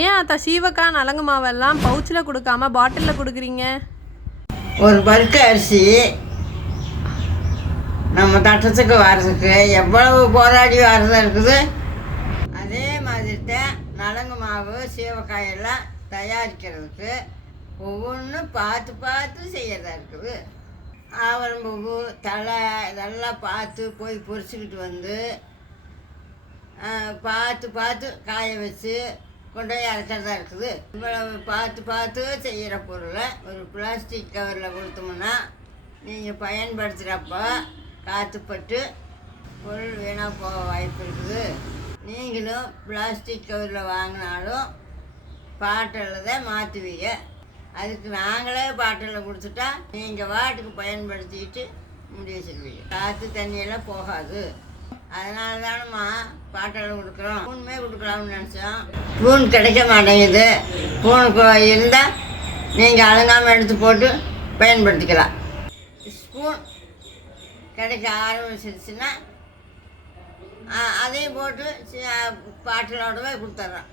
ஏன் அத்தா சீவக்காய் நலங்கு மாவெல்லாம் பவுச்சில் கொடுக்காம பாட்டிலில் கொடுக்குறீங்க? ஒரு பருக்க அரிசி நம்ம தட்டத்துக்கு வர்றதுக்கு எவ்வளவு போராடி வர்றதா இருக்குது. அதே மாதிரி தான் நலங்கு மாவு சீவக்காயெல்லாம் தயாரிக்கிறதுக்கு ஒவ்வொன்றும் பார்த்து பார்த்து செய்யறதா இருக்குது. ஆவரம்பூ தலை இதெல்லாம் பார்த்து போய் பொரிச்சுக்கிட்டு வந்து பார்த்து பார்த்து காய வச்சு கொண்டு போய் அரைக்கிறதா இருக்குது. இவ்வளவு பார்த்து பார்த்து செய்கிற பொருளை ஒரு பிளாஸ்டிக் கவரில் கொடுத்தோம்னா நீங்கள் பயன்படுத்துகிறப்ப காற்றுப்பட்டு பொருள் வீணாக போக வாய்ப்பு இருக்குது. நீங்களும் பிளாஸ்டிக் கவரில் வாங்கினாலும் பாட்டிலில் தான் மாற்றுவீங்க. அதுக்கு நாங்களே பாட்டிலில் கொடுத்துட்டா நீங்கள் வாட்டுக்கு பயன்படுத்திக்கிட்டு முடிய சொல்வீங்க. காற்று தண்ணியெல்லாம் போகாது. அதனால தானம்மா பாட்டில் கொடுக்குறோம். ஸ்பூனுமே கொடுக்கலாம்னு நினச்சோம். ஸ்பூன் கிடைக்க மாட்டேங்குது. ஸ்பூனுக்கு இருந்தால் நீங்கள் அலங்காமல் எடுத்து போட்டு பயன்படுத்திக்கலாம். ஸ்பூன் கிடைக்க ஆரம்பிச்சிருச்சுன்னா அதையும் போட்டு பாட்டிலோடவே கொடுத்துட்றோம்.